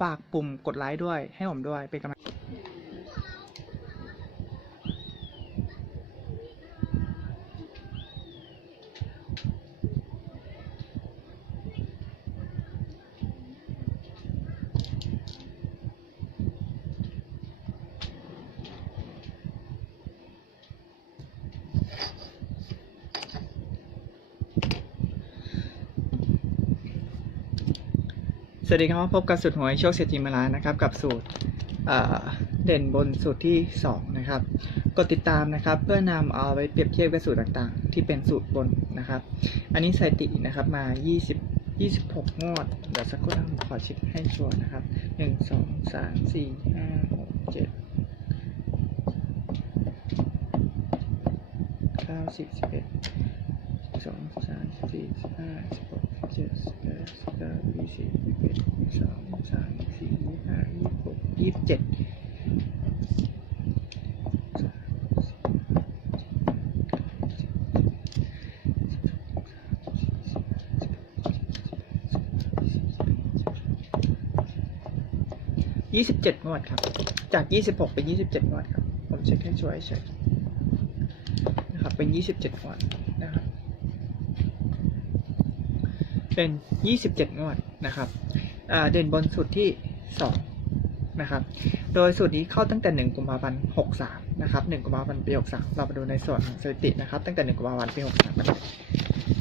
ฝากปุ่มกดไลค์ด้วยให้ผมด้วยเป็นกำลัง วัสดีครับพบกับสูตรหวยโชคเศรษฐีมาลานะครับ กับสูตรเเด่นบนสูตรที่ 2 นะครับ กดติดตามนะครับ เพื่อนำเอาไปเปรียบเทียบกับสูตรต่างๆ ที่เป็นสูตรบนนะครับ อันนี้สถิตินะครับมา 20 26 งวดเดี๋ยวสักครู่นะผมขอช็คให้ชัวร์นะครับ 1 2 3 4 5 6 7 9 10 11สองสาม สาสิบหกสิบเจ็ดสิบแปดสิบเก้ายี่สิบยี่สิบเอ็ดยี่สิบสองยี่สิบสามยี่สิบสี่ยี่สิบห้ายี่สิบหกยี่สิบเจ็ดยี่สิบเจ็ดงวดครับ จากยี่สิบหกเป็นยี่สิบเจ็ดงวดครับ ผมเช็คให้ช่วยเฉยนะครับ เป็นยี่สิบเจ็ดงวดนะครับ เป็น 27 งวดนะครับเด่นบนสุดที่ 2 นะครับ โดยสูตรนี้เข้าตั้งแต่ 1 กุมภาพันธ์ 63 นะครับ 1 กุมภาพันธ์ปี 63 เรามาดูในส่วนของสถิตินะครับ ตั้งแต่ 1 กุมภาพันธ์ปี 63กัน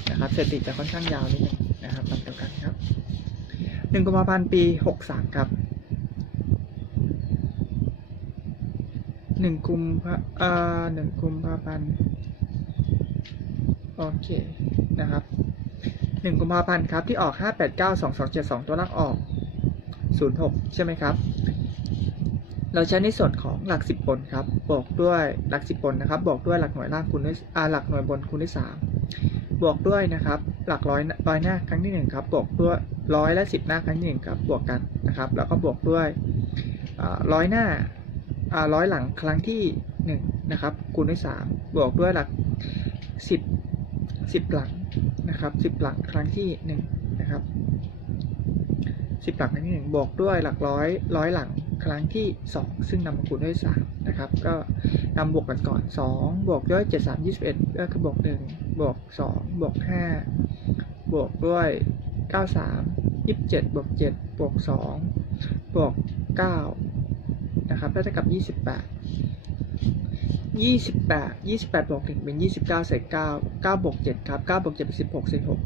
นะครับสถิติจะค่อนข้างยาวนิดนึงนะครับลำดับกันครับ 1 กุมภาพันธ์ปี 63 ครับ1กุมภาอ่า1กุมภาพันธ์โอเคนะครับ หนึ่งกุมภาพันธ์ครับที่ออกห้าแปดเก้าสองสองเจ็ดสองตัวลักออกศูนย์หกใช่ไหมครับ เราใช้ในส่วนของหลักสิบนครับบวกด้วยหลักสิบนนะครับบวกด้วยหลักหน่วยล่างคูณด้วยอ่าหลักหน่วยบนคูณด้วยสามบวกด้วยนะครับหลักร้อยร้อยหน้าครั้งที่หนึ่งครับบวกด้วยร้อยและสิบหน้าครั้งที่หนึ่งครับบวกกันนะครับแล้วก็บวกด้วยร้อยหน้าอาร้อยหลังครั้งที่หนึ่งนะครับคูณด้วยสามบวกด้วยหลักสิบสิบหลัง นะครับสิบหลักครั้งที่หนึ่งนะครับสิบหลักครั้งที่หนึ่งบวกด้วยหลักร้อยร้อยหลังครั้งที่สองซึ่งนำมาคูณด้วยสามนะครับ ก็นำบวกกันก่อนสองบวกด้วยเจ็ดสามยี่สิบเอ็ดก็คือบวกหนึ่งบวกสองบวกห้าบวกด้วยเก้าสามยี่สิบเจ็ดบวกเจ็ดบวกสองบวกเก้านะครับได้เท่ากับยี่สิบแปด ยี่สิบแปดยี่สิบแปดบวกหนึ่งเป็นยี่สิบเก้าใส่เก้าเก้าบวกเจ็ดครับเก้าบวกเจ็ดเป็นสิบหกใส่หก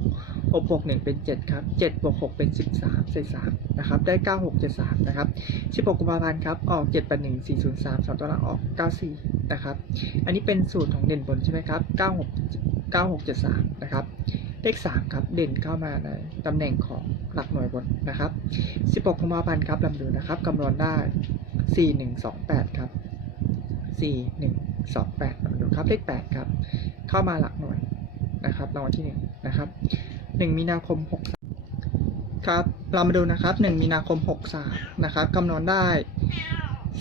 หกบวกหนึ่งเป็นเจ็ดครับเจ็ดบวกหกเป็นสิบสามใส่สามนะครับ ได้เก้าหกเจ็ดสามนะครับสิบหกกุมภาพันธ์ครับ ออกเจ็ดแปดหนึ่งสี่ศูนย์สามสามตัวหลังออกเก้าสี่นะครับ อันนี้เป็นสูตรของเด่นบนใช่ไหมครับเก้าหกเก้าหกเจ็ดสามนะครับ เลขสามครับ เด่นเข้ามาในตำแหน่งของหลักหน่วยบนนะครับสิบหกกุมภาพันธ์ครับลำดูนะครับคำนวณได้สี่หนึ่งสองแปดครับสี่ สองแปดมาดูครับเลขแปดครับ เข้ามาหลักหน่วยนะครับรางวัลที่หนึ่งนะครับหนึ่งมีนาคมหกครับเรามาดูนะครับหนึ่งมีนาคมหกสามนะครับคำนวณได้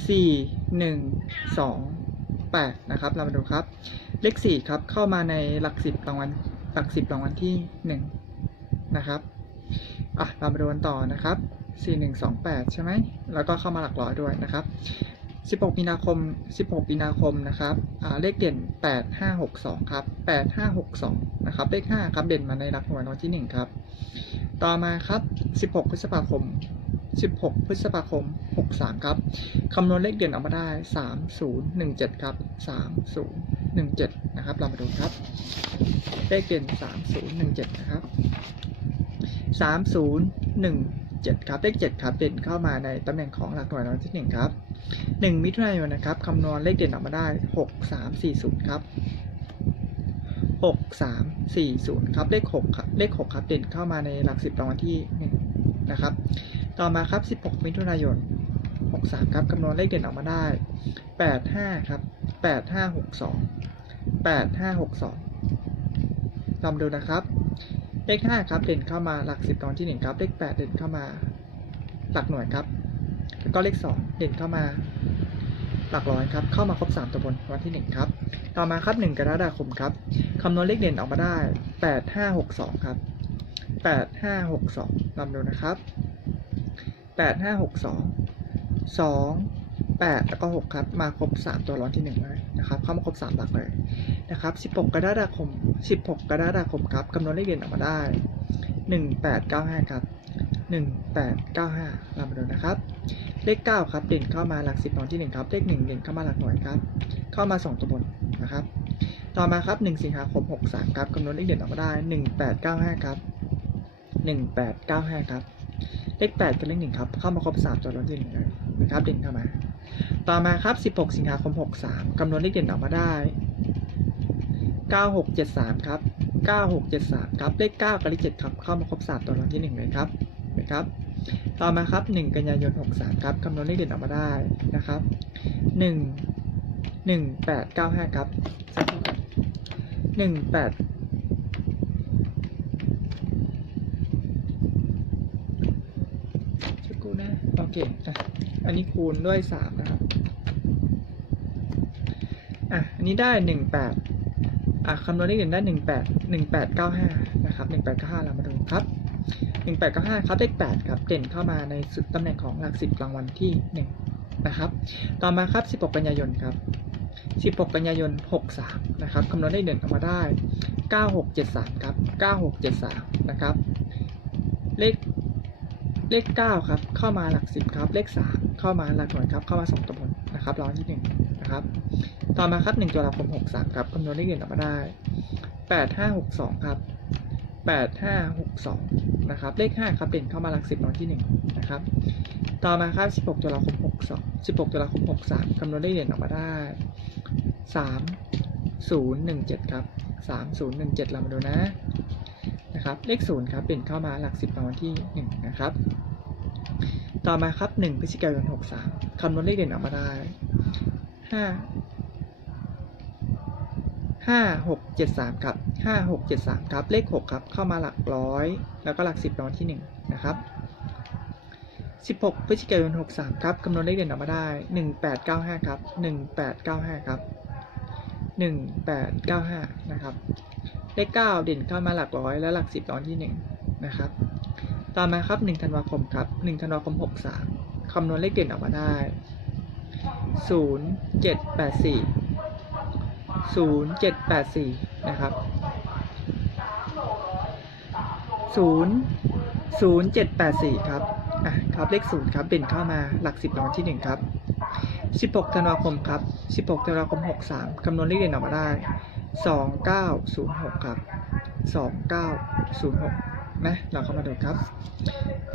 สี่หนึ่งสองแปดนะครับเรามาดูครับ เลขสี่ครับเข้ามาในหลักสิบรางวัลหลักสิบรางวัลที่หนึ่งนะครับอะเรามาดูกันต่อนะครับสี่หนึ่งสองแปดใช่ไหมแล้วก็เข้ามาหลักร้อยด้วยนะครับ 16 มีนาคม 16 มีนาคมนะครับอ่าเลขเด่น 8562 ครับ 8562 นะครับ เลข 5 ครับ เด่นมาในหลักหน่วยรางวัลที่ 1 ครับ ต่อมาครับ 16 พฤษภาคม 16 พฤษภาคม 63 ครับ คำนวณเลขเด่นออกมาได้ 3017 ครับ 30หนึ่งเจ็ดนะครับ เรามาดูครับ เลขเด่นสามศูนย์หนึ่งเจ็ดนะครับสามศูนย์หนึ่งเจ็ดครับเลขเจ็ดครับเด่นเข้ามาในตำแหน่งของหลักหน่วยรางวัลที่หนึ่งครับหนึ่งมิถุนายนนะครับคำนวณเลขเด่นออกมาได้หกสามสี่ศูนย์ครับหกสามสี่ศูนย์ครับเลขหกครับเลขหกครับเด่นเข้ามาในหลักสิบรางวัลที่หนึ่งนะครับต่อมาครับสิบหกมิถุนายนหกสามครับคำนวณเลขเด่นออกมาได้แปดห้าครับแปดห้าหกสองแปดห้าหกสองลองดูนะครับ เลขห้าครับเด่นเข้ามาหลักสิบรางวัลที่หนึ่งครับเลขแปดเด่นเข้ามา หลักหน่วยครับแล้วก็เลขสองเด่นเข้ามา หลักร้อยครับเข้ามาครบสามตัวบนวันที่หนึ่งครับต่อมาครับหนึ่งกรกฎาคมครับคำนวณเลขเด่นออกมาได้แปดห้าหกสองครับแปดห้าหกสองลองดูนะครับแปดห้าหกสองสองแปดแล้วก็หกครับมาครบสามตัวร้อนที่หนึ่งเลย นะครับเข้ามาครบสามหลักเลยนะครับสิบหกกรกฎาคมสิบหกกรกฎาคมครับคำนวณเลขเด่นออกมาได้หนึ่งแปดเก้าห้าครับหนึ่งแปดเก้าห้าเรามาดูนะครับเลข 9 ครับ เด่นเข้ามาหลักสิบตอนที่ 1 ครับ เลข 1 เด่นเข้ามาหลักหน่วยครับ เข้ามา 2 ตัวบนนะครับ ต่อมาครับ 1 สิงหาคม 63 ครับคำนวณเลขเด่นออกมาได้ 1895 ครับ 1895 ครับ เลข 8 กับเลข 1 ครับ เข้ามาครบ 3 ตัวรอนที่1เลยนะครับ เด่นเข้ามา ต่อมาครับ 16 สิงหาคม 63 คำนวณเลขเด่นออกมาได้ 9673 ครับ 9673 ครับ เลข 9 กับเลข 7 ครับ เข้ามาครบ3ตัวรอนที่1เลยครับนะครับ ต่อมาครับ 1 กันยายน 63 ครับ คำนวณเลขเด่นออกมาได้นะครับ 1 1 8 9 5 ครับสักครู่ครับ1 8ชักกูนะโอเคอะอันนี้คูณด้วย 3 นะครับ อะอันนี้ได้18อะคำนวณเลขเด่นได้18 1895นะครับ1895เก้าห้าเรามาดูครับ1895ครับเลข8ครับเด่นเข้ามาในสุดตำแหน่งของหลักสิบรางวัลที่1นะครับ ต่อมาครับ16กันยายนครับ16กันยายน63นะครับคำนวณได้เด่นออกมาได้9673ครับ9673นะครับเลขเลข 9 ครับ เข้ามาหลัก 10 ครับ เลข 3 เข้ามาหลักหน่วยครับ เข้ามา2ตัวบนนะครับรางวัลที่1นะครับ ต่อมาครับ1ตุลาคม63ครับคำนวณได้เด่นออกมาได้ 8562 ครับ 8562 นะครับ เลข 5 ครับเด่นเข้ามาหลัก10รางวัลที่ 1 นะครับ ต่อมาครับ 16ตุลาคม62 16ตุลาคม63คำนวณได้เด่นออกมาได้ 3017 ครับ 3017 เรามาดูนะนะครับเลข 0 ครับเด่นเข้ามาหลัก 10รางวัลที่ 1 นะครับ ต่อมาครับ 1พฤศจิกายน 63 คำนวณเลขเด่นออกมาได้ 5 ห้าหกเจ็ดสามครับห้าหกเจ็ดสามครับเลขหกครับ เข้ามาหลักร้อย แล้วก็หลักสิบรางวัลที่หนึ่งนะครับสิบหกพฤศจิกายนหกสามครับคำนวณเลขเด่นออกมาได้หนึ่งแปดเก้าห้าครับหนึ่งแปดเก้าห้าครับหนึ่งแปดเก้าห้านะครับ เลขเก้าเด่นเข้ามาหลักร้อยและหลักสิบรางวัลที่หนึ่งนะครับ ต่อมาครับหนึ่งธันวาคมครับหนึ่งธันวาคมหกสามคำนวณเลขเด่นออกมาได้ศู นย์เจ็ดแปดสี่ศูนย์เจ็ดแปดสี่นะครับศูนย์ศูนย์เจ็ดแปดสี่ครับอะครับเลขศูนย์ครับเด่นเข้ามาหลักสิบรางวัลที่หนึ่งครับสิบหกธันวาคมครับสิบหกธันวาคมหกสามคำนวณเลขเด่นออกมาได้สองเก้าศูนย์หกครับสองเก้าศูนย์หกนะเราเข้ามาดูครับ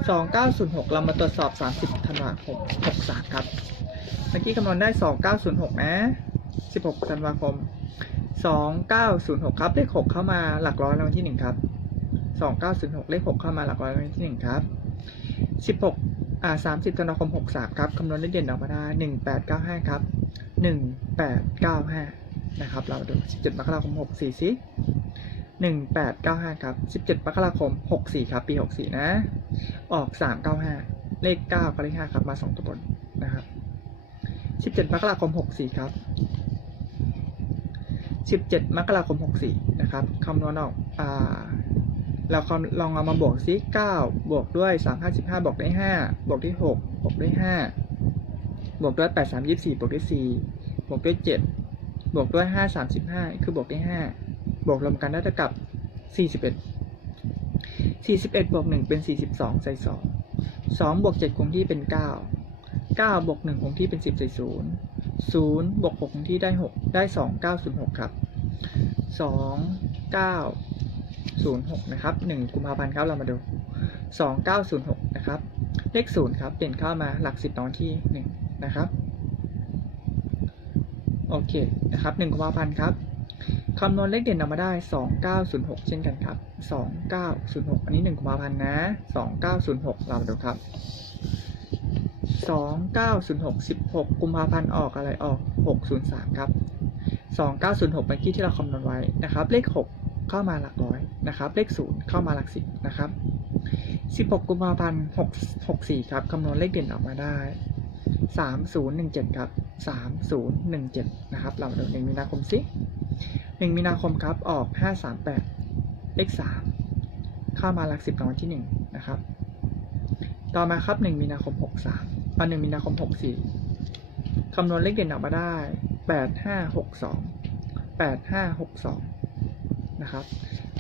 สองเก้าศูนย์หกเรามาตรวจสอบสามสิบธันวาคมหกสามครับ เมื่อกี้คำนวณได้สองเก้าศูนย์หกนะสิบหกธันวาคม สองเก้าศูนย์หกครับ เลขหกเข้ามาหลักร้อยรางวัลที่หนึ่งครับสองเก้าศูนย์หกเลขหกเข้ามาหลักร้อยรางวัลที่หนึ่งครับสิบหกอ่าสามสิบธันวาคมหกสามครับ คำนวณเลขเด่นออกมาได้หนึ่งแปดเก้าห้าครับหนึ่งแปดเก้าห้านะครับ เราดูสิบเจ็ดมกราคมหกสี่สิหนึ่งแปดเก้าห้าครับสิบเจ็ดมกราคมหกสี่ครับ ปีหกสี่นะ ออกสามเก้าห้าเลขเก้ากับเลขห้าครับ มาสองตัวบนนะครับสิบเจ็ดมกราคมหกสี่ครับ 17 มกราคม 64 นะครับคำนวณออกอ่าเราลองเอามาบวกซิ9บวกด้วย 355 บวกได้ 5 บวกด้วย 6 บวกด้วย 5 บวกด้วย 8 3 24 บวกด้วย 4 บวกด้วย 7 บวกด้วย 5 35 คือบวกได้ 5 บวกรวมกันได้เท่ากับ 41 41 บวก 1 เป็น 42 ใส่ 2 2 บวก 7 คงที่เป็น 9 9 บวก 1 คงที่เป็น 10 ใส่ 0 ศูนย์บวกหกที่ได้หกได้สองเก้าศูนย์หกครับสองเก้าศูนย์หกนะครับหนึ่งกุมภาพันธ์ครับเรามาดูสองเก้าศูนย์หกนะครับ เลขศูนย์ครับเด่นเข้ามาหลักสิบตอนที่หนึ่งนะครับ โอเค นะครับหนึ่งกุมภาพันธ์ครับคำนวณเลขเด่นออกมาได้สองเก้าศูนย์หกเช่นกันครับสองเก้าศูนย์หกอันนี้หนึ่งกุมภาพันธ์นะสองเก้าศูนย์หกเรามาดูครับ สองเก้าศูนย์หกสิบหกกุมภาพันธ์ออกอะไรออกหกศูนย์สามครับสองเก้าศูนย์หกเมื่อกี้ที่เราคำนวณไว้นะครับ เลขหกเข้ามาหลักร้อยนะครับ เลขศูนย์เข้ามาหลักสิบนะครับ16กุมภาพันธ์6 64ครับคำนวณเลขเด่นออกมาได้3017ครับ3017นย์หนึ่งเจ็ดนะครับ เรามาดู1มีนาคมสิ1มีนาคมครับออก538เลข3เข้ามาหลัก10รางวัลที่1นะครับ ต่อมาครับ1มีนาคม63 วันหนึ่งมีนาคมหกสี่คำนวณเลขเด่นออกมาได้แปดห้าหกสองแปดห้าหกสองนะครับ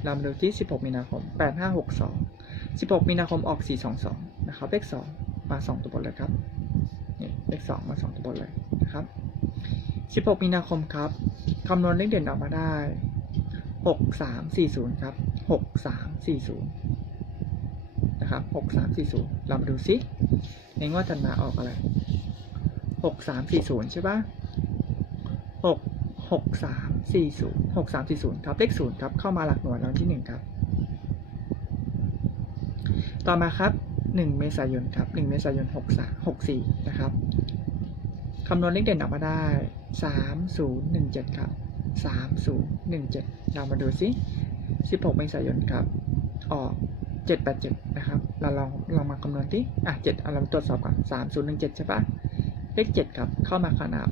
ลำดูที่สิบหกมีนาคมแปดห้าหกสองสิบหกมีนาคมออกสี่สองสองนะครับ เลขสองมาสองตัวบนเลยครับนี่เลขสองมาสองตัวบนเลยนะครับสิบหกมีนาคมครับคำนวณเลขเด่นออกมาได้หกสามสี่ศูนย์ครับหกสามสี่ศูนย์ นะครับ 6340 เรามาดูซิ ในงวดถัดมาออกอะไร 6340 ใช่ปะ6 6340 6340ครับเลข0ครับเข้ามาหลักหน่วยแล้วที่ 1 ครับ ต่อมาครับ 1 เมษายนครับ 1 เมษายน 63 64 นะครับคำนวณเลขเด่นออกมาได้ 3017 ครับ 3017 เรามาดูซิ 16 เมษายนครับ ออก 787 นะครับ เราลองลองมาคำนวณที่อะ7เอาเราตรวจสอบก่อน 3017 ใช่ปะเลข 7 ครับ เข้ามาขนาด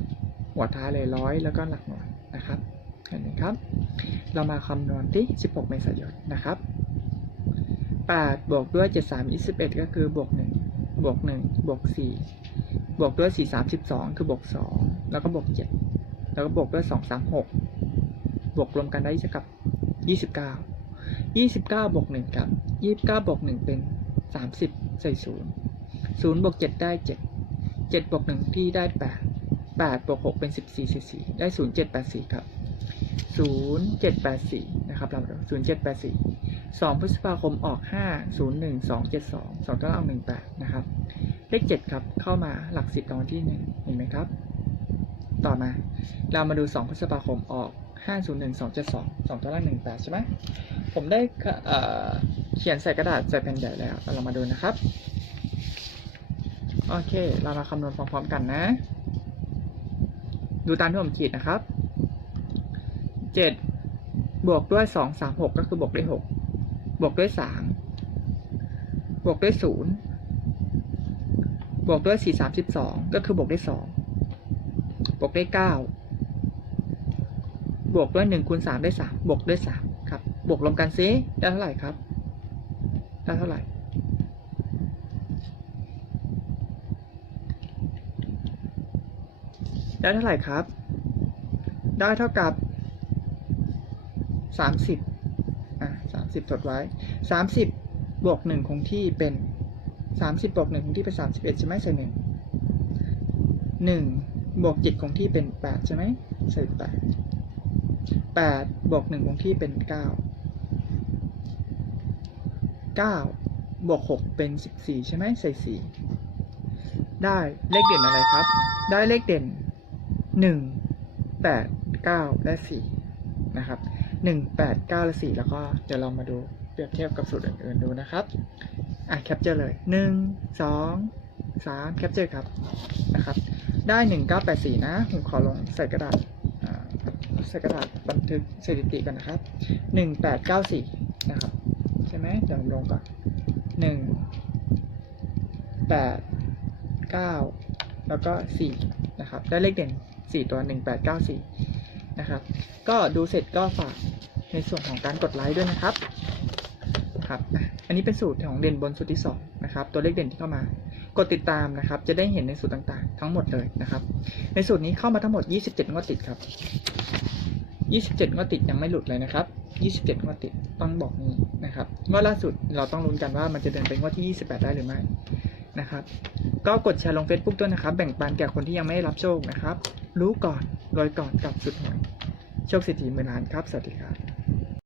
หัวท้ายเลยร้อยแล้วก็หลักหน่วยนะครับเห็นไหมครับ เรามาคำนวณที่ 16 เมษายนนะครับ8บวกด้วย 7 3 21 ก็คือบวก 1 บวก 1 บวก 4 บวกด้วย 4 32 คือบวก 2 แล้วก็บวก 7 แล้วก็บวกด้วย 2 3 6 บวกรวมกันได้จะกับ 29 29 บวก 1 ครับ ยี่สิบเก้าบวกหนึ่งเป็นสามสิบใส่ศูนย์ศูนย์บวกเจ็ดได้เจ็ดเจ็ดบวกหนึ่งที่ได้แปดแปดบวกหกเป็นสิบสี่สิบสี่ได้ศูนย์เจ็ดแปดสี่ครับศูนย์เจ็ดแปดสี่นะครับเราศูนย์เจ็ดแปดสี่สองพฤษภาคมออกห้าศูนย์หนึ่งสองเจ็ดสองสองต้องเอาหนึ่งแปดนะครับ เลขเจ็ดครับเข้ามาหลักสิบรางวัลที่หนึ่งเห็นไหมครับ ต่อมาเรามาดูสองพฤษภาคมออกห้าศูนย์หนึ่งสองเจ็ดสองสองตัวละหนึ่งแปดใช่ไหม ผมได้เขียนใส่กระดาษใส่แผ่นใหญ่แล้วเรามาดูนะครับ โอเค เรามาคำนวณพร้อมๆกันนะ ดูตามที่ผมขีดนะครับ 7 บวกด้วย 2 3 6 ก็คือบวกด้วย 6 บวกด้วย 3 บวกด้วย 0 บวกด้วย 4 3 2ก็คือบวกด้วย 2 บวกด้วย 9 บวกด้วย 1 คูณ 3 ได้ 3 บวกด้วย 3 บวกรวมกันซิได้เท่าไหร่ครับ ได้เท่าไหร่ได้เท่าไหร่ครับ ได้เท่ากับ 30 อะ 30จดไว้ 30 บวก 1 คงที่เป็น 30 บวก 1 คงที่เป็น 31 ใช่ไหมใส่1 1 บวก 7 คงที่เป็น 8 ใช่ไหมใส่8 8 บวก 1 คงที่เป็น 9 9บวก6เป็น 14 ใช่ไหมใส่ 4 ได้เลขเด่นอะไรครับ ได้เลขเด่น 1 8 9 และ 4 นะครับ 1 8 9 และ 4 แล้วก็เดี๋ยวเรามาดูเปรียบเทียบกับสูตรอื่นๆดูนะครับ อะแคปเจอร์เลย 1 2 3 แคปเจอร์ครับนะครับ ได้ 1984 นะ ผมขอลงใส่กระดาษใส่กระดาษบันทึกสถิติกันนะครับ 1894 นะครับ ใช่ไหมเดี๋ยวผมลงก่อน1 8 9แล้วก็4นะครับ ได้เลขเด่น4ตัว1894นะครับ ก็ดูเสร็จก็ฝากในส่วนของการกดไลค์ด้วยนะครับครับอะอันนี้เป็นสูตรของเด่นบนสูตรที่2นะครับ ตัวเลขเด่นที่เข้ามา กดติดตามนะครับ จะได้เห็นในสูตรต่างๆ ทั้งหมดเลยนะครับ ในสูตรนี้เข้ามาทั้งหมด 27 งวดติดครับ 27 งวดติดยังไม่หลุดเลยนะครับ 27งวดติดต้องบอกนี้นะครับงวดล่าสุดเราต้องลุ้นกันว่ามันจะเดินไปงวดที่ 28 ได้หรือไม่นะครับ ก็กดแชร์ลง Facebook ด้วยนะครับ แบ่งปันแก่คนที่ยังไม่ได้รับโชคนะครับ รู้ก่อนรวยก่อนกับสุดหน่อยโชคเศรษฐีหมื่นล้านครับ สวัสดีครับ